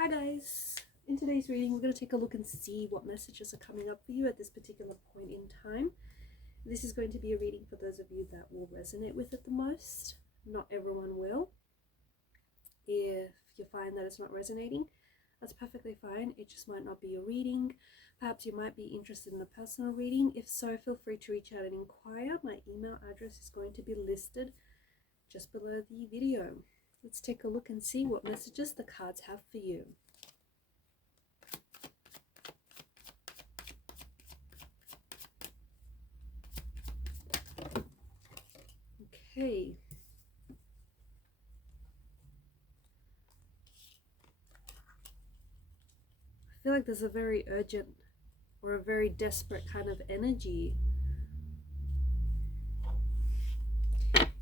Hi guys! In today's reading, we're going to take a look and see what messages are coming up for you at this particular point in time. This is going to be a reading for those of you that will resonate with it the most. Not everyone will. If you find that it's not resonating, that's perfectly fine. It just might not be your reading. Perhaps you might be interested in a personal reading. If so, feel free to reach out and inquire. My email address is going to be listed just below the video. Let's take a look and see what messages the cards have for you. Okay. I feel like there's a very urgent or a very desperate kind of energy.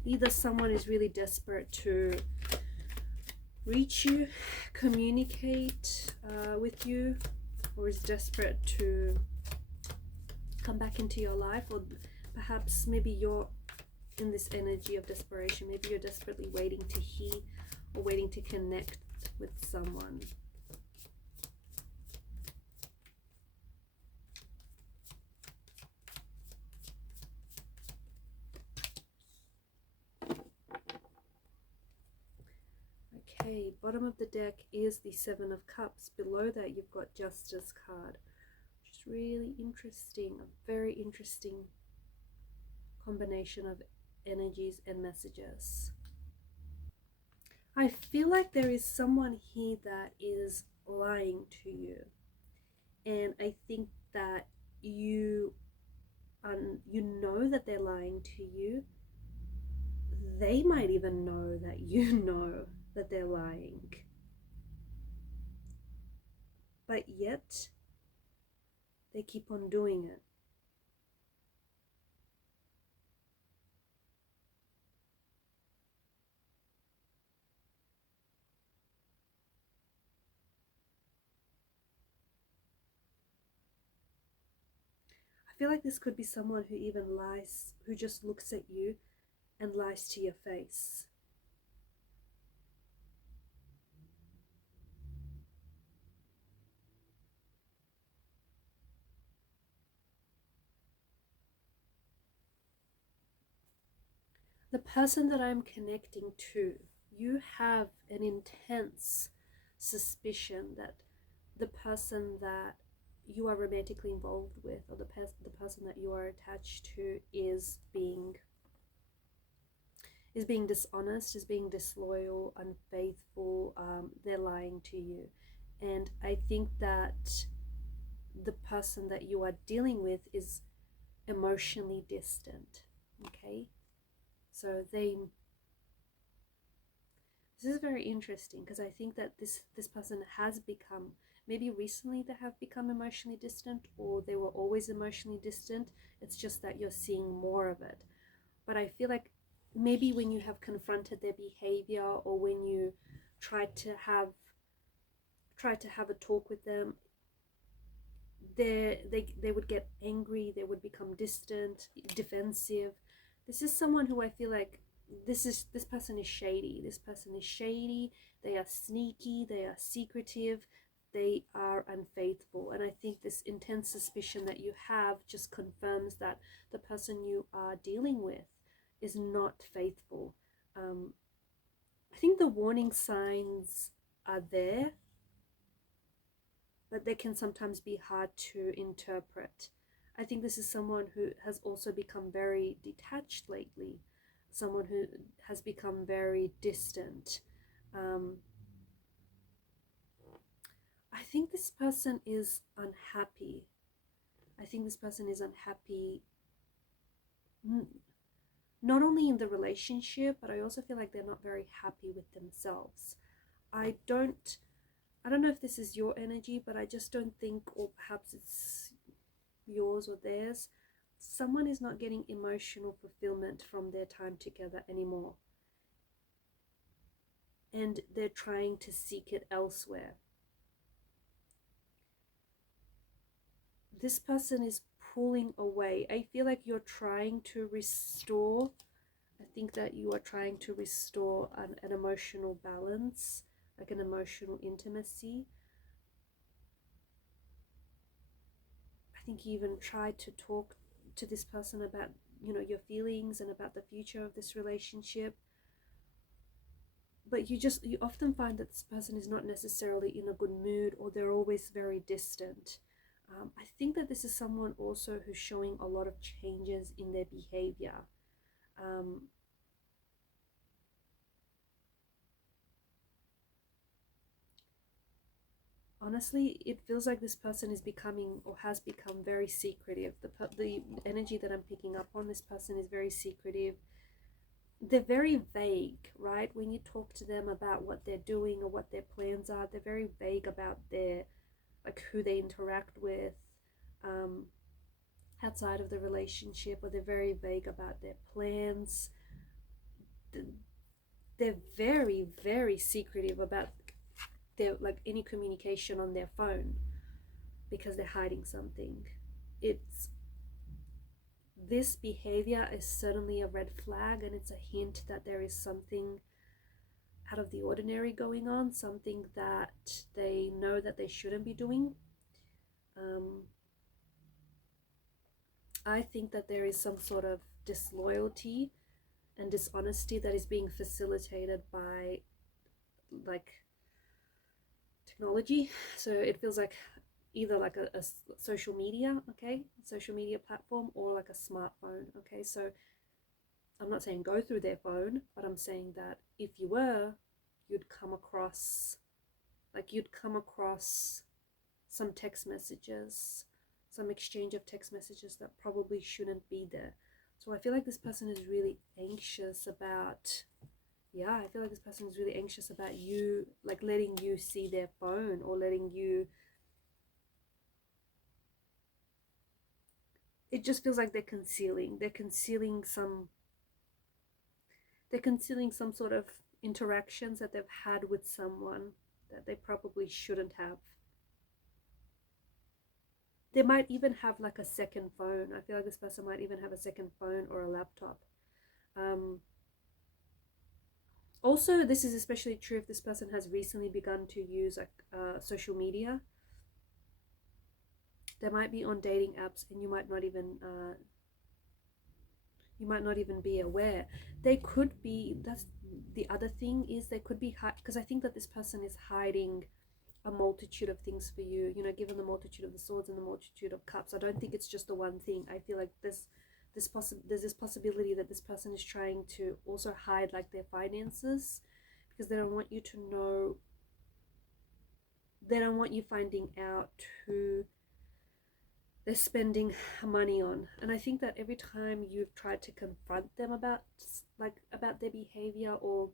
Either someone is really desperate to reach you, communicate with you, or is desperate to come back into your life, or perhaps maybe you're in this energy of desperation. Maybe you're desperately waiting to hear or waiting to connect with someone. Okay, bottom of the deck is the Seven of Cups. Below that you've got Justice card, which is really interesting. A very interesting combination of energies and messages. I feel like there is someone here that is lying to you, and I think that you know that they're lying to you. They might even know that you know that they're lying, but yet they keep on doing it. I feel like this could be someone who even lies, who just looks at you and lies to your face. The person that I'm connecting to, you have an intense suspicion that the person that you are romantically involved with, or the person that you are attached to, is being dishonest, is being disloyal, unfaithful. They're lying to you. And I think that the person that you are dealing with is emotionally distant. Okay, so this is very interesting, because I think that this person has become, maybe recently they have become emotionally distant, or they were always emotionally distant. It's just that you're seeing more of it. But I feel like maybe when you have confronted their behavior, or when you tried to have a talk with them, they would get angry, they would become distant, defensive. This is someone who I feel like this person is shady. This person is shady. They are sneaky, they are secretive, they are unfaithful. And I think this intense suspicion that you have just confirms that the person you are dealing with is not faithful. I think the warning signs are there, but they can sometimes be hard to interpret. I think this is someone who has also become very detached lately, someone who has become very distant. I think this person is unhappy. I think this person is unhappy not only in the relationship, but I also feel like they're not very happy with themselves. I don't know if this is your energy, but I just don't think, or perhaps it's yours or theirs, someone is not getting emotional fulfillment from their time together anymore. And they're trying to seek it elsewhere. This person is pulling away. I feel like you're trying to restore, I think that you are trying to restore an emotional balance like an emotional intimacy. I think you even tried to talk to this person about, you know, your feelings and about the future of this relationship. But you often find that this person is not necessarily in a good mood, or they're always very distant. I think that this is someone also who's showing a lot of changes in their behavior. Honestly, it feels like this person is becoming, or has become, very secretive. The energy that I'm picking up on this person is very secretive. They're very vague, right? When you talk to them about what they're doing or what their plans are, they're very vague about their, like, who they interact with outside of the relationship, or they're very vague about their plans. They're very, very secretive about their, like, any communication on their phone, because they're hiding something. This behavior is certainly a red flag, and it's a hint that there is something out of the ordinary going on, something that they know that they shouldn't be doing. I think that there is some sort of disloyalty and dishonesty that is being facilitated by, like, technology. So it feels like either like a social media, okay, social media platform, or like a smartphone, okay. So I'm not saying go through their phone, but I'm saying that if you were, you'd come across some text messages, some exchange of text messages that probably shouldn't be there. So I feel like this person is really anxious about, yeah, I feel like this person is really anxious about you, like, letting you see their phone, or letting you, it just feels like they're concealing some sort of interactions that they've had with someone that they probably shouldn't have. They might even have like a second phone. I feel like this person might even have a second phone or a laptop. Also, this is especially true if this person has recently begun to use, like, social media. They might be on dating apps, and you might not even be aware. They could be, that's the other thing, is they could be, because I think that this person is hiding a multitude of things for you, you know, given the multitude of the swords and the multitude of cups. I don't think it's just the one thing. I feel like there's this possibility that this person is trying to also hide, like, their finances, because they don't want you to know, they don't want you finding out who they're spending money on. And I think that every time you've tried to confront them about, like, about their behavior, or,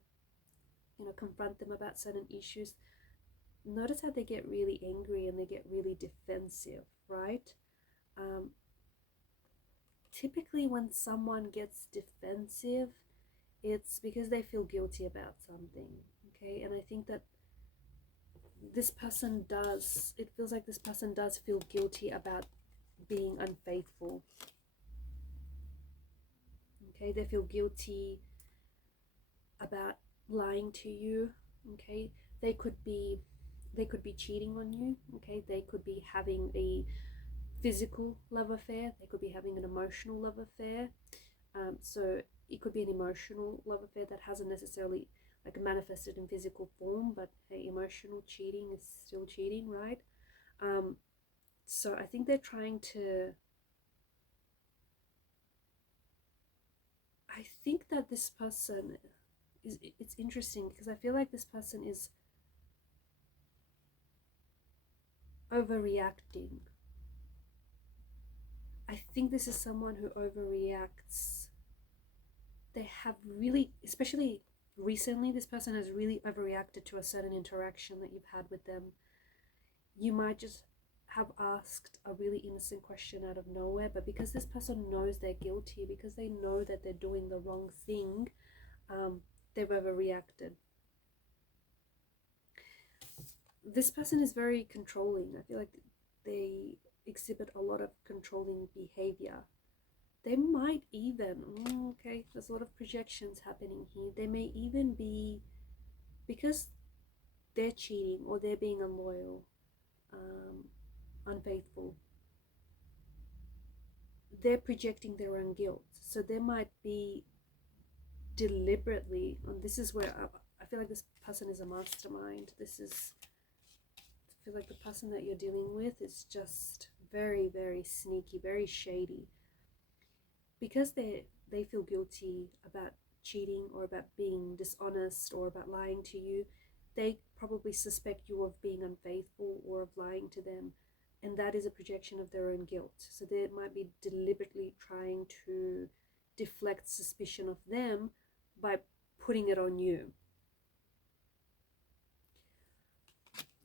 you know, confront them about certain issues, notice how they get really angry and they get really defensive, right? Typically when someone gets defensive, it's because they feel guilty about something, okay? And I think that this person does, it feels like this person does feel guilty about being unfaithful, okay? They feel guilty about lying to you, okay? They could be cheating on you, okay? They could be having a physical love affair, they could be having an emotional love affair. So it could be an emotional love affair that hasn't necessarily, like, manifested in physical form, but hey, emotional cheating is still cheating, right? So I think they're trying to, I think that this person is, it's interesting because I feel like this person is overreacting. I think this is someone who overreacts. They have really, especially recently, this person has really overreacted to a certain interaction that you've had with them. You might just have asked a really innocent question out of nowhere, but because this person knows they're guilty, because they know that they're doing the wrong thing, they've overreacted. This person is very controlling. I feel like they exhibit a lot of controlling behavior. They might even, okay, there's a lot of projections happening here. They may even be, because they're cheating or they're being unloyal, unfaithful, they're projecting their own guilt. So there might be deliberately, and this is where I feel like this person is a mastermind. I feel like the person that you're dealing with is just very, very sneaky, very shady. Because they feel guilty about cheating or about being dishonest or about lying to you, they probably suspect you of being unfaithful or of lying to them, and that is a projection of their own guilt. So they might be deliberately trying to deflect suspicion of them by putting it on you.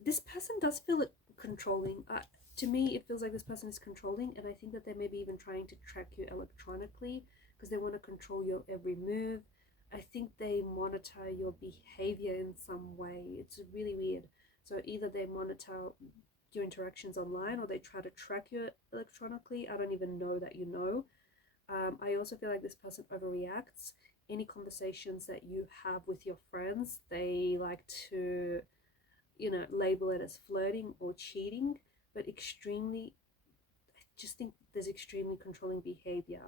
This person does feel it controlling. To me, it feels like this person is controlling, and I think that they may be even trying to track you electronically because they want to control your every move. I think they monitor your behavior in some way. It's really weird. So either they monitor your interactions online or they try to track you electronically. I don't even know that you know. I also feel like this person overreacts. Any conversations that you have with your friends, they like to, label it as flirting or cheating, but I just think there's extremely controlling behavior.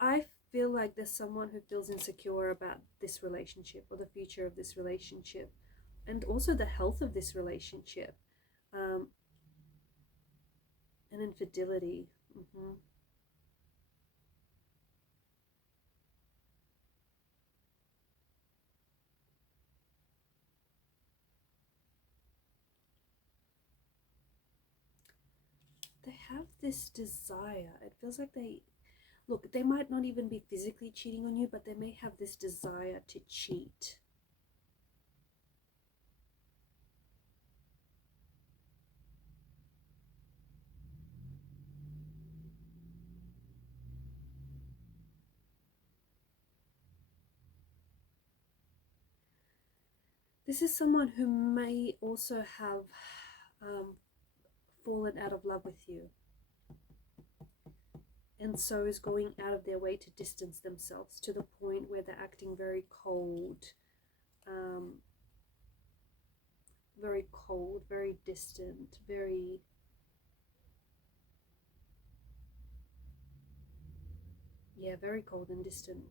I feel like there's someone who feels insecure about this relationship or the future of this relationship and also the health of this relationship, um, and infidelity. They have this desire. It feels like they might not even be physically cheating on you, but they may have this desire to cheat. This is someone who may also have fallen out of love with you, and so is going out of their way to distance themselves to the point where they're acting um, very cold, very distant, very cold and distant.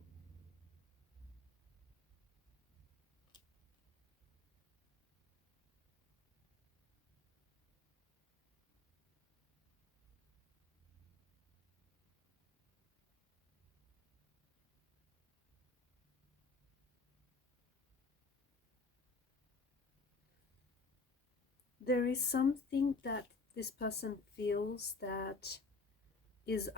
There is something that this person feels that is